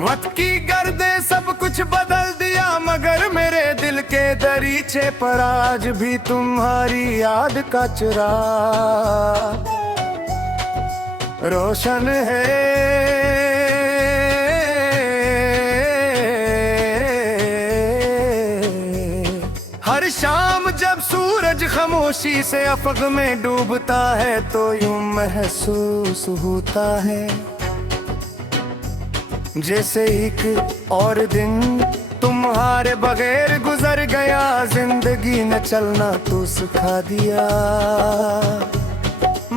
वक्त की गर्दे सब कुछ बदल दिया, मगर मेरे दिल के दरीचे पर आज भी तुम्हारी याद का चिराग रोशन है। हर शाम जब सूरज खामोशी से अफक में डूबता है तो यूं महसूस होता है जैसे एक और दिन तुम्हारे बगैर गुजर गया। जिंदगी ने चलना तो सिखा दिया,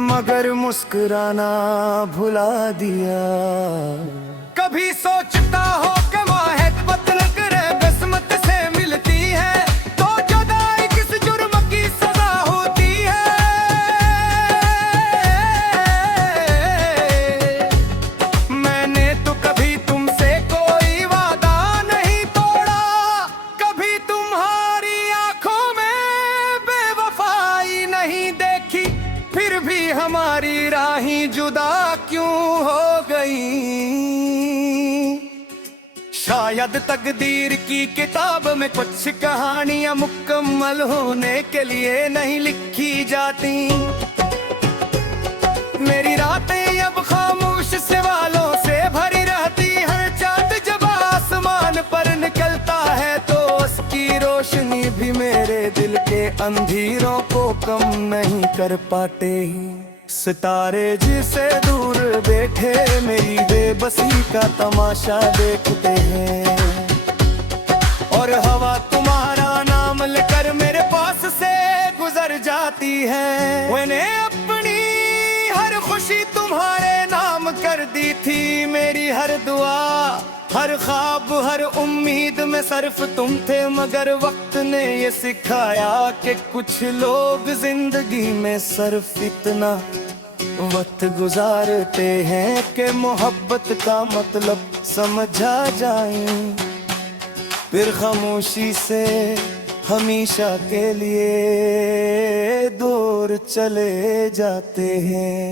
मगर मुस्कुराना भुला दिया। कभी सोचता हो कि मोहब्बत न करे किस्मत से मिलती है, तो जुदाई किस जुर्म की सजा होती है। मैंने तो कभी तुमसे कोई वादा नहीं तोड़ा, कभी तुम्हारी आंखों में बेवफाई नहीं देखी, फिर भी हमारी राहें जुदा क्यों हो गई। शायद तकदीर की किताब में कुछ कहानियां मुकम्मल होने के लिए नहीं लिखी जाती। मेरी रातें अब खामोश सवालों से भरी रहती हैं। चांद जब आसमान पर निकलता है तो उसकी रोशनी भी मेरे दिल के अंधेरों को कम नहीं कर पाते। सितारे जिसे दूर बैठे मेरी बेबसी का तमाशा देखते हैं, और हवा तुम्हारा नाम लेकर मेरे पास से गुजर जाती है। मैंने अपनी हर खुशी तुम्हारे नाम कर दी थी, मेरी हर दुआ हर ख्वाब हर उम्मीद में सिर्फ तुम थे। मगर वक्त ने ये सिखाया कि कुछ लोग जिंदगी में सिर्फ इतना वक्त गुजारते हैं कि मोहब्बत का मतलब समझा जाए, फिर खामोशी से हमेशा के लिए दूर चले जाते हैं।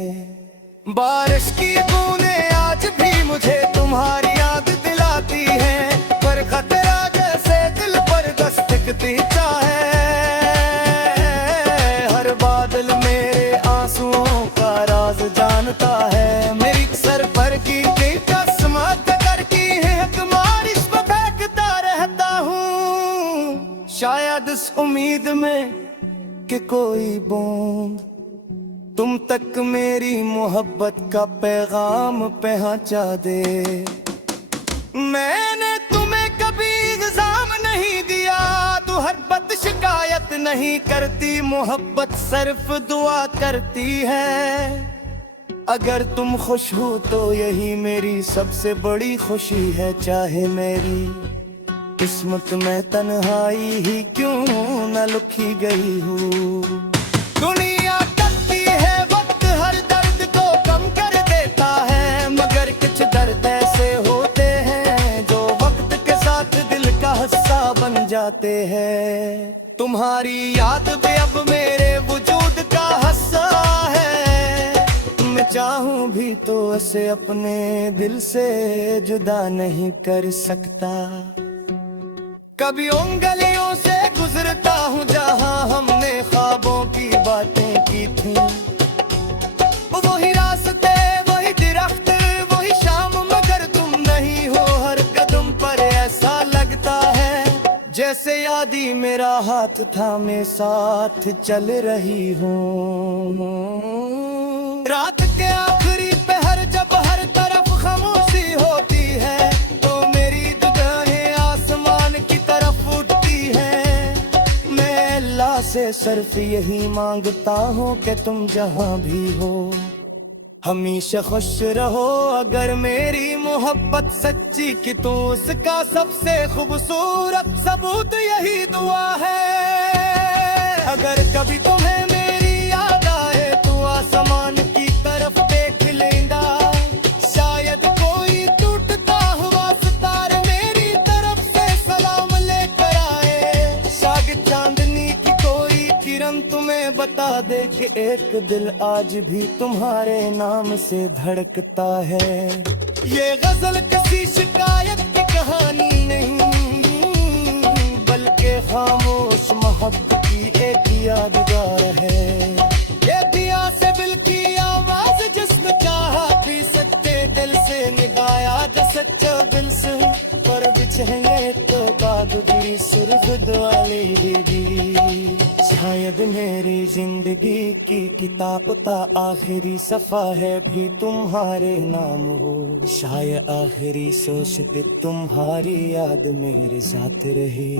बारिश की बूंदें आज भी मुझे तुम्हारी याद दिलाती हैं, पर खतरा जैसे दिल पर दस्तकती चाहे। हर बादल मेरे आंसुओं का राज जानता है, मेरी सर पर की कसमत कर की है तुम्हारी पे फेंकता रहता हूँ, शायद इस उम्मीद में कि कोई बूंद तुम तक मेरी मोहब्बत का पैगाम पहुंचा दे। मैंने तुम्हें कभी इल्जाम नहीं दिया, तू हर बात शिकायत नहीं करती, मोहब्बत सिर्फ दुआ करती है। अगर तुम खुश हो तो यही मेरी सबसे बड़ी खुशी है, चाहे मेरी किस्मत में तन्हाई ही क्यों न लिखी गई हो। दुनिया करती है वक्त हर दर्द को कम कर देता है, मगर कुछ दर्द ऐसे होते हैं जो वक्त के साथ दिल का हिस्सा बन जाते हैं। तुम्हारी याद भी अब मेरे वजूद का हिस्सा है, मैं चाहूं भी तो उसे अपने दिल से जुदा नहीं कर सकता। कभी उंगलियों से गुजरता हूँ जहाँ हमने ख्वाबों की बातें की थी, वही रास्ते वही दरख्त वही शाम, मगर तुम नहीं हो। हर कदम पर ऐसा लगता है जैसे यादी मेरा हाथ थामे साथ चल रही हूँ। रात के आखिरी पहर जब हर तरफ खामोशी होती है, तो मेरी दुआएं आसमान की तरफ उठती हैं। मैं अल्लाह से सिर्फ यही मांगता हूँ कि तुम जहाँ भी हो हमेशा खुश रहो। अगर मेरी मोहब्बत सच्ची की तो उसका सबसे खूबसूरत सबूत यही दुआ है। अगर कभी तुम्हें मेरी याद आए तो आसमान की तरफ देख लेना, शायद कोई टूटता हुआ सितारा मेरी तरफ से सलाम लेकर आए। शायद चांदनी की कोई किरण तुम्हें बता दे कि एक दिल आज भी तुम्हारे नाम से धड़कता है। ये गजल किसी शिकायत की कहानी नहीं, बल्कि खामोश मोहब्बत की एक यादगार है। ये दिया से दिल की आवाज जिसने चाहा भी सच्चे दिल से निगाया जो सच्चा दिल से पर बिछेंगे तो बादगी सिर्फ दुआ लेगी। शायद मेरी जिंदगी की किताब का आखिरी सफा है भी तुम्हारे नाम हो, शायद आखिरी सोच भी तुम्हारी याद मेरे साथ रहे।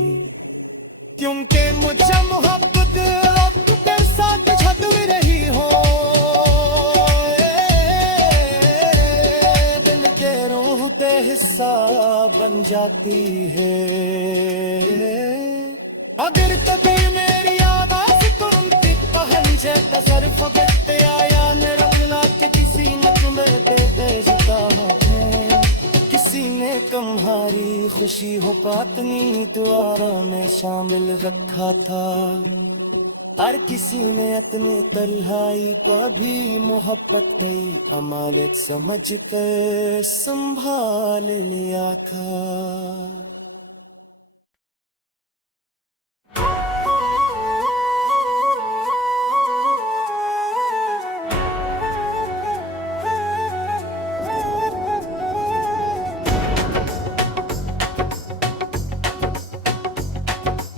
क्योंकि मुझे मोहब्बत आपके साथ छत में रही हो, दिल के रूह ते हिस्सा बन जाती है। अगर कभी मेरी आवाज तुमसे पहंचे तसरफ करते आया मेरा दिला के किसी ने तुम्हें दे जुटा है, किसी ने तुम्हारी खुशी हो पातनी दुआरा में शामिल रखा था, हर किसी ने अपने तन्हाई पर भी मोहब्बत की अमानत समझ कर संभाल लिया था।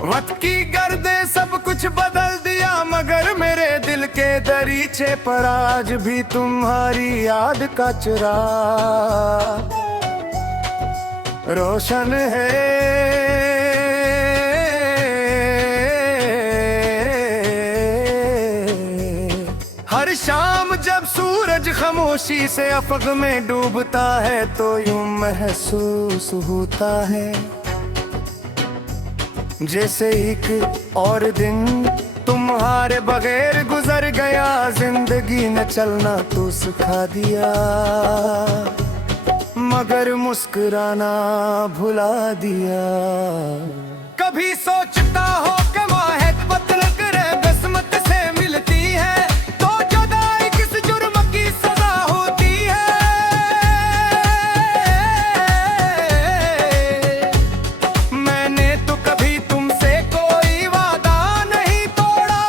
वक्त की गर्दे सब कुछ बदल दिया, मगर मेरे दिल के दरीचे पर आज भी तुम्हारी याद का चिराग रोशन है। हर शाम जब सूरज खामोशी से अफक में डूबता है तो यूं महसूस होता है जैसे एक और दिन तुम्हारे बगैर गुजर गया। जिंदगी ने चलना तो सिखा दिया, मगर मुस्कुराना भुला दिया। कभी सोचता हो कि मोहब्बत न करे किस्मत से मिलती है, तो जुदाई किस जुर्म की सजा होती है। मैंने तो कभी तुमसे कोई वादा नहीं तोड़ा,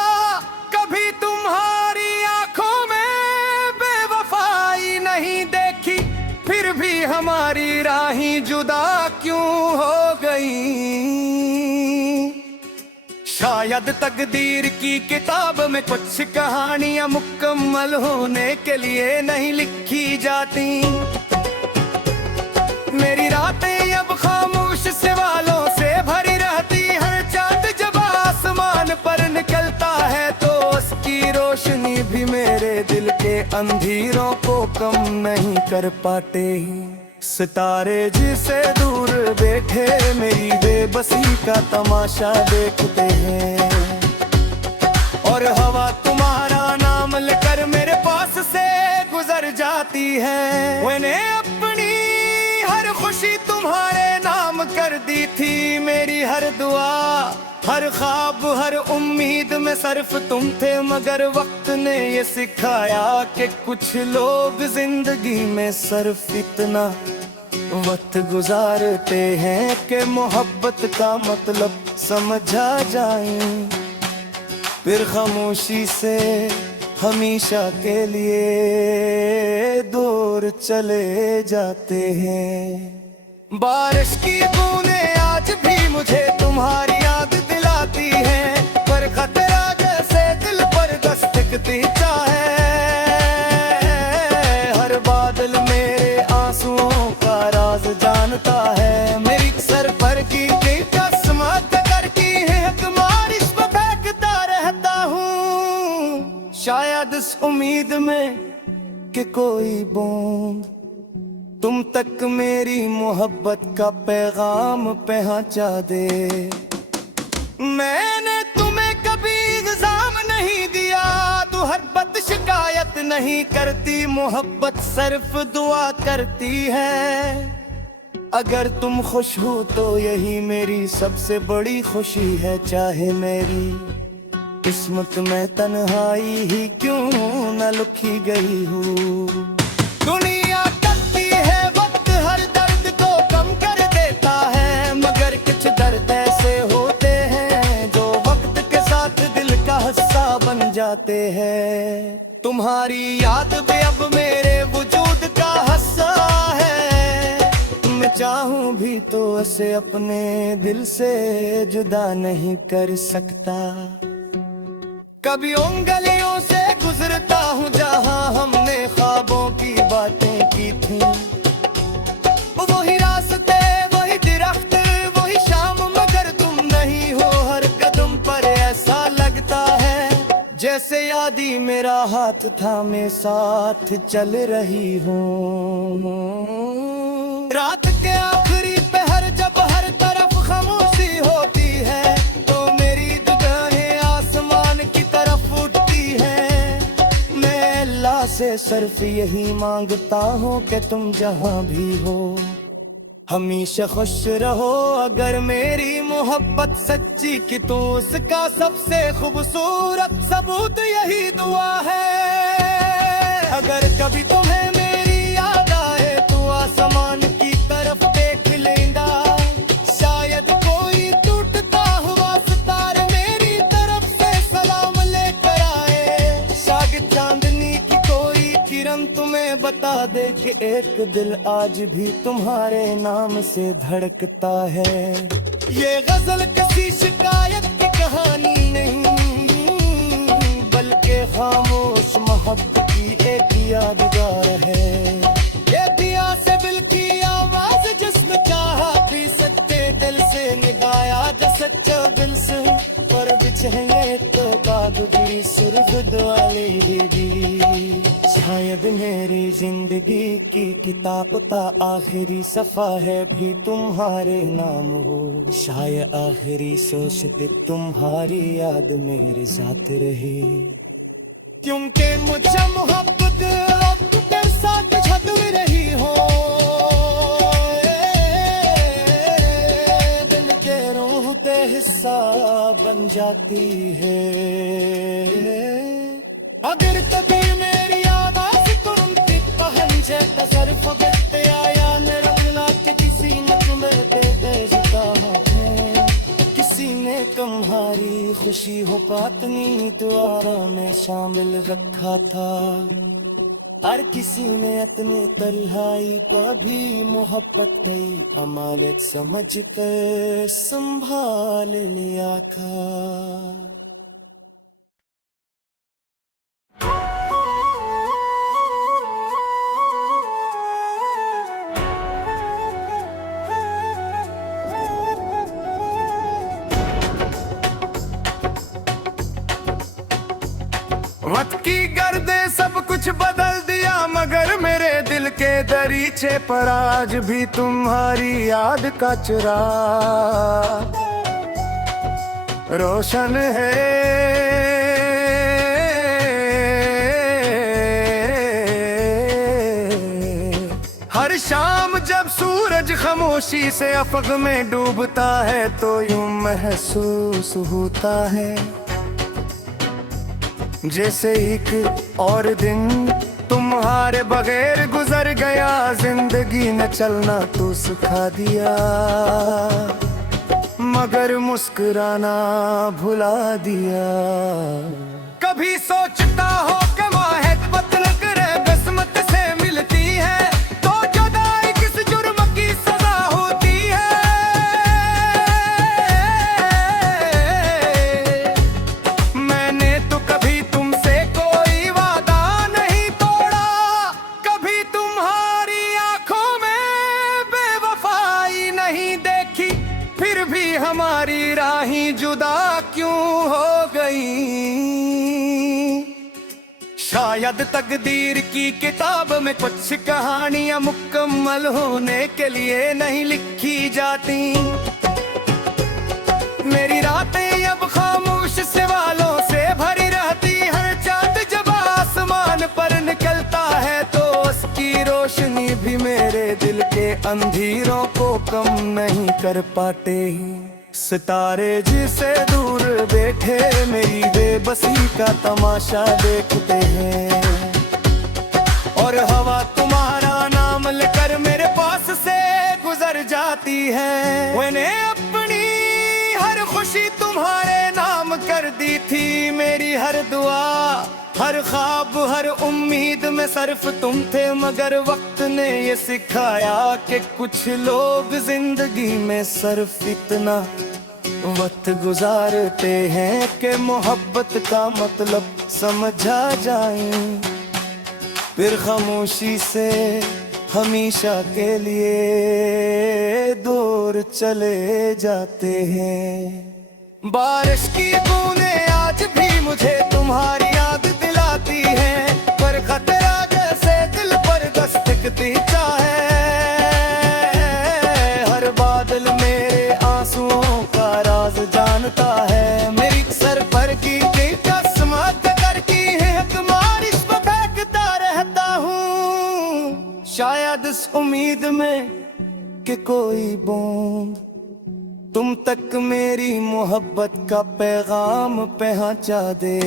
कभी तुम्हारी आंखों में बेवफाई नहीं देखी, फिर भी हमारी राहें जुदा क्यों हो गई। शायद तकदीर की किताब में कुछ कहानियां मुकम्मल होने के लिए नहीं लिखी जाती। मेरी रातें अब खामोश सवालों से भरी रहती, हर चांद जब आसमान पर निकलता है तो उसकी रोशनी भी मेरे दिल के अंधेरों को कम नहीं कर पाते। सितारे जिसे दूर बैठे मेरी बेबसी का तमाशा देखते हैं, और हवा तुम्हारा नाम लेकर मेरे पास से गुजर जाती है। मैंने अपनी हर खुशी तुम्हारे नाम कर दी थी, मेरी हर दुआ हर ख्वाब हर उम्मीद में सिर्फ तुम थे, मगर वक्त ने ये सिखाया कि कुछ लोग जिंदगी में सिर्फ इतना वक्त गुजारते हैं कि मोहब्बत का मतलब समझा जाए, फिर खामोशी से हमेशा के लिए दूर चले जाते हैं। बारिश की बूंदें आज भी मुझे तुम्हारी याद दिलाती हैं, पर खतरा जैसे दिल पर दस्तकती चाहे। हर बादल मेरे आंसुओं का राज जानता है, मेरी सर पर की कसमत करती है तुम्हारी इस पर फेंकता रहता हूँ, शायद इस उम्मीद में कि कोई बूंद तुम तक मेरी मोहब्बत का पैगाम पहुंचा दे। मैंने तुम्हें कभी इल्जाम नहीं दिया, तू हर बात शिकायत नहीं करती, मोहब्बत सिर्फ दुआ करती है। अगर तुम खुश हो तो यही मेरी सबसे बड़ी खुशी है, चाहे मेरी किस्मत में तन्हाई ही क्यों न लिखी गई हो। दुनिया करती है वक्त जाते हैं। तुम्हारी याद भी अब मेरे वजूद का हिस्सा है। मैं चाहूं भी तो उसे अपने दिल से जुदा नहीं कर सकता। कभी उन गलियों से गुजरता हूँ जहाँ हमने ख्वाबों की बातें की थी। वही रास्ते, वही दरख्त, वही शाम, मगर तुम नहीं हो। हर कदम पर ऐसा लगता है जैसे यादी मेरा हाथ थामे साथ चल रही हूँ। रात के आखिरी पहर जब हर तरफ खामोशी होती है तो मेरी निगाहें आसमान की तरफ उठती है। मैं अल्लाह से सिर्फ यही मांगता हूँ कि तुम जहाँ भी हो हमेशा खुश रहो। अगर मेरी मोहब्बत सच्ची की तो उसका सबसे खूबसूरत सबूत यही दुआ है। अगर कभी तुम्हें मेरी याद आए तो आसमान की तरफ देख लेना। शायद कोई टूटता हुआ सितारा मेरी तरफ से सलाम लेकर आए। शायद चांदनी की कोई किरण तुम्हें बता दे कि एक दिल आज भी तुम्हारे नाम से धड़कता है। ये गजल किसी शिकायत की कहानी नहीं, बल्कि खामोश मोहब्बत की एक यादगार है। ये दिया से दिल की आवाज जिसमें चाहा भी सच्चे दिल से निगाया जो सच्चा दिल से पर बिछेंगे तो बादगी सुर्ख वाली। शायद मेरी जिंदगी की किताब का आखिरी सफा है भी तुम्हारे नाम हो। शायद आखिरी सोच भी तुम्हारी याद मेरे साथ रहे। क्योंकि मुझे मोहब्बत अब तेरे साथ झगड़ रही हो। दिल के रूह पे हिस्सा बन जाती है। अगर कभी मेरी याद आए तो उनकी पहंजे तसरफ करते आया निरगला के किसी ने तुम्हें दे भेजता है। किसी ने तुम्हारी खुशी हो पातनी दुआरा में शामिल रखा था। हर किसी ने अपने तन्हाई का भी मोहब्बत की अमानत समझ कर संभाल लिया था। वक्त की गर्दे सब कुछ बदल दिया मगर मेरे दिल के दरीचे पर आज भी तुम्हारी याद का चिराग रोशन है। हर शाम जब सूरज खामोशी से अफक में डूबता है तो यूं महसूस होता है जैसे एक और दिन तुम्हारे बगैर गुजर गया। जिंदगी ने चलना तो सिखा दिया मगर मुस्कुराना भुला दिया। कभी सोचता हो कि मोहब्बत करे किस्मत से मिलती है तो जुदाई किस जुर्म की सजा होती है। मैंने तो कभी तुमसे कोई वादा नहीं तोड़ा, कभी तुम्हारी आंखों में बेवफाई नहीं देखी, फिर भी हमारी राहें जुदा क्यों हो गई। शायद तकदीर की किताब में कुछ कहानियां मुकम्मल होने के लिए नहीं लिखी जाती। मेरी रातें अब खामोश सवालों से भरी रहती। हर चांद जब आसमान पर निकलता है तो उसकी रोशनी भी मेरे दिल के अंधेरों को कम नहीं कर पाते। सितारे जिसे दूर बैठे मेरी बेबसी का तमाशा देखते हैं और हवा तुम्हारा नाम लेकर मेरे पास से गुजर जाती है। मैंने अपनी हर खुशी तुम्हारे नाम कर दी थी मेरी हर दुआ, हर ख्वाब हर उम्मीद में सर्फ तुम थे। मगर वक्त ने ये सिखाया कि कुछ लोग जिंदगी में सिर्फ इतना वक्त गुजारते हैं कि मोहब्बत का मतलब समझा जाए, फिर खामोशी से हमेशा के लिए दूर चले जाते हैं। बारिश की बूंदें आज भी मुझे तुम्हारी याद दिलाती हैं, पर खतरा जैसे दिल पर दस्तकती चाहे। हर बादल मेरे आंसुओं का राज जानता है, मेरी सर पर की कसमत कर की है तुम्हारी फेंकता रहता हूँ, शायद इस उम्मीद में कि कोई बूंद तुम तक मेरी मोहब्बत का पैगाम पहुंचा दे।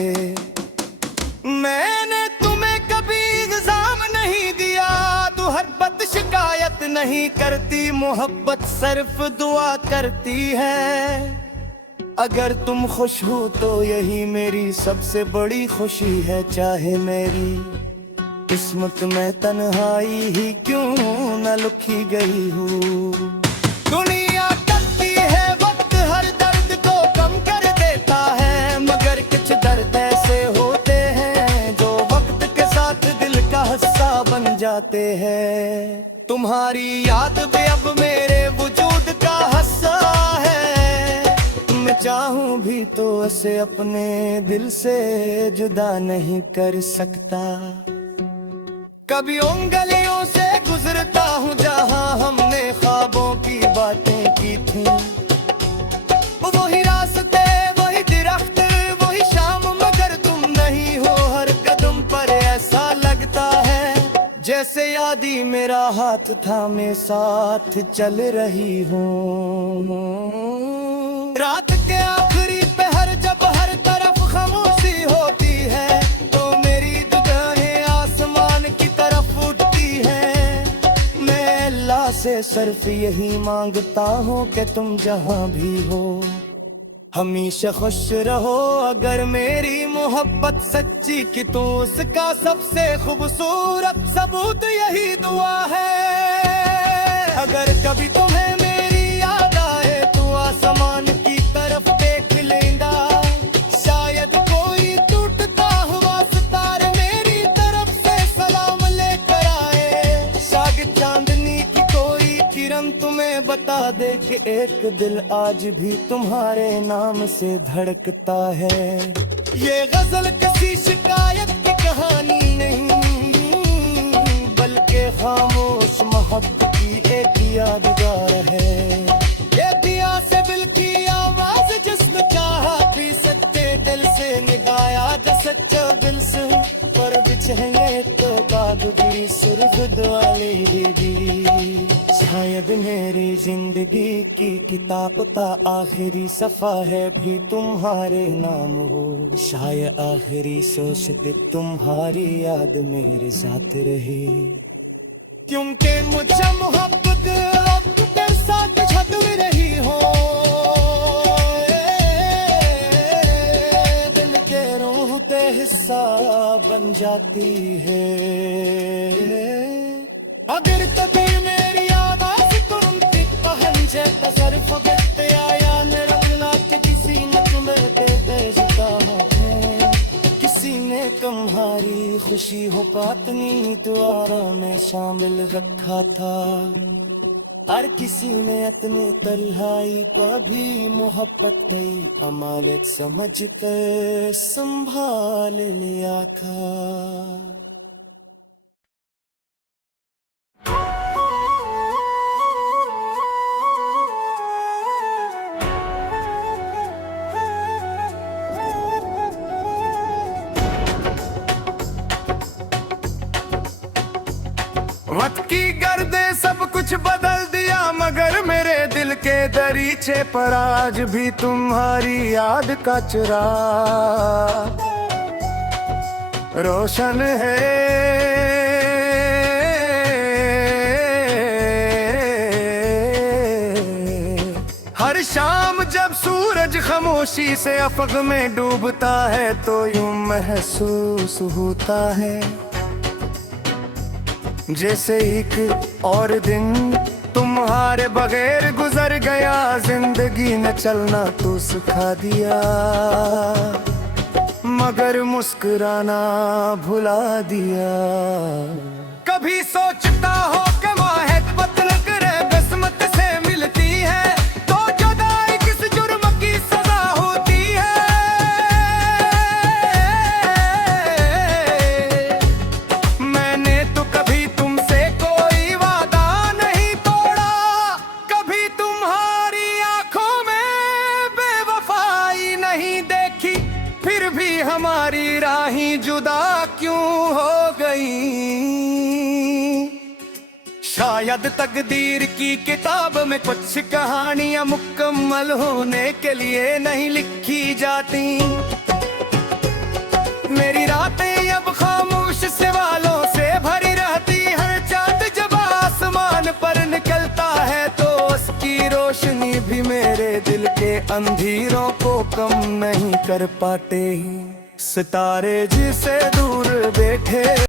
मैंने तुम्हें कभी इल्जाम नहीं दिया, तू हर बात शिकायत नहीं करती, मोहब्बत सिर्फ दुआ करती है। अगर तुम खुश हो तो यही मेरी सबसे बड़ी खुशी है, चाहे मेरी किस्मत में तन्हाई ही क्यों न लिखी गई हूँ। दुनिया टलती है, वक्त हर दर्द को कम कर देता है, मगर कुछ दर्द ऐसे होते हैं जो वक्त के साथ दिल का हिस्सा बन जाते हैं। तुम्हारी याद भी अब मेरे वजूद का हिस्सा है, मैं चाहूं भी तो इसे अपने दिल से जुदा नहीं कर सकता। कभी उन गलियों से गुजरता हूँ जहाँ हमने ख्वाबों की बातें की थी, वही रास्ते वही दरख्त वही शाम, मगर तुम नहीं हो। हर कदम पर ऐसा लगता है जैसे यादी मेरा हाथ थामे साथ चल रही हूँ। रात के आखिरी पहर जब हर तरफ खामोशी होती है, तो मेरी दुआएं आसमान की तरफ उठती है। मैं अल्लाह से सिर्फ यही मांगता हूँ कि तुम जहाँ भी हो हमेशा खुश रहो। अगर मेरी मोहब्बत सच्ची की तो उसका सबसे खूबसूरत सबूत यही दुआ है। अगर कभी तुम्हें मेरी याद आए तो आसमान की तरफ देख लेना, शायद कोई टूटता हुआ सितारा मेरी तरफ से सलाम लेकर आए। शायद चांदनी की कोई किरण तुम्हें बता दे कि एक दिल आज भी तुम्हारे नाम से धड़कता है। ये गजल किसी शिकायत की कहानी नहीं, बल्कि खामोश मोहब्बत की एक यादगार है। ये दिया से दिल की आवाज जिसमें चाहा पी सकते दिल से निगाया जा सच्चा दिल से, पर बिछेंगे तो बादगी सिर्फ दुआ लेगी। शायद मेरी जिंदगी की किताब का आखिरी सफा है भी तुम्हारे नाम हो, शायद आखिरी सोच भी तुम्हारी याद मेरे साथ रहे। क्योंकि मुझे मोहब्बत अब तेरे साथ छत में रही हो, दिल के रूह ते हिस्सा बन जाती है। अगर कभी मेरी आवाज तुमसे पहंचे तसरफ करते आया न रखना कि किसी ने तुम्हें भेजा है, किसी ने तुम्हारी खुशी हो अपनी दुआओं में शामिल रखा था, हर किसी ने अपने तन्हाई पर भी मोहब्बत की अमानत समझ कर संभाल लिया था। वक्त की गर्दे सब कुछ बदल दिया, मगर मेरे दिल के दरीचे पर आज भी तुम्हारी याद का चिराग रोशन है। हर शाम जब सूरज सूरज खामोशी से अफक में डूबता है तो यूं महसूस होता है जैसे एक और दिन तुम्हारे बगैर गुजर गया। जिंदगी ने चलना तो सिखा दिया मगर मुस्कुराना भुला दिया। कभी सोचता हो कि मोहब्बत न करे किस्मत से मिलती है तो जुदाई किस जुर्म की सजा होती है। मैंने तो कभी तुमसे कोई वादा नहीं तोड़ा, कभी तुम्हारी आंखों में बेवफाई नहीं देखी, फिर भी हमारी राहें जुदा क्यों हो गई। शायद तकदीर की किताब में कुछ कहानियां मुकम्मल होने के लिए नहीं लिखी जाती। मेरी रातें अब खामोश सवालों से भरी रहती हैं। चांद जब आसमान पर निकलता है तो उसकी रोशनी भी मेरे दिल के अंधेरों को कम नहीं कर पाते। सितारे जिसे दूर बैठे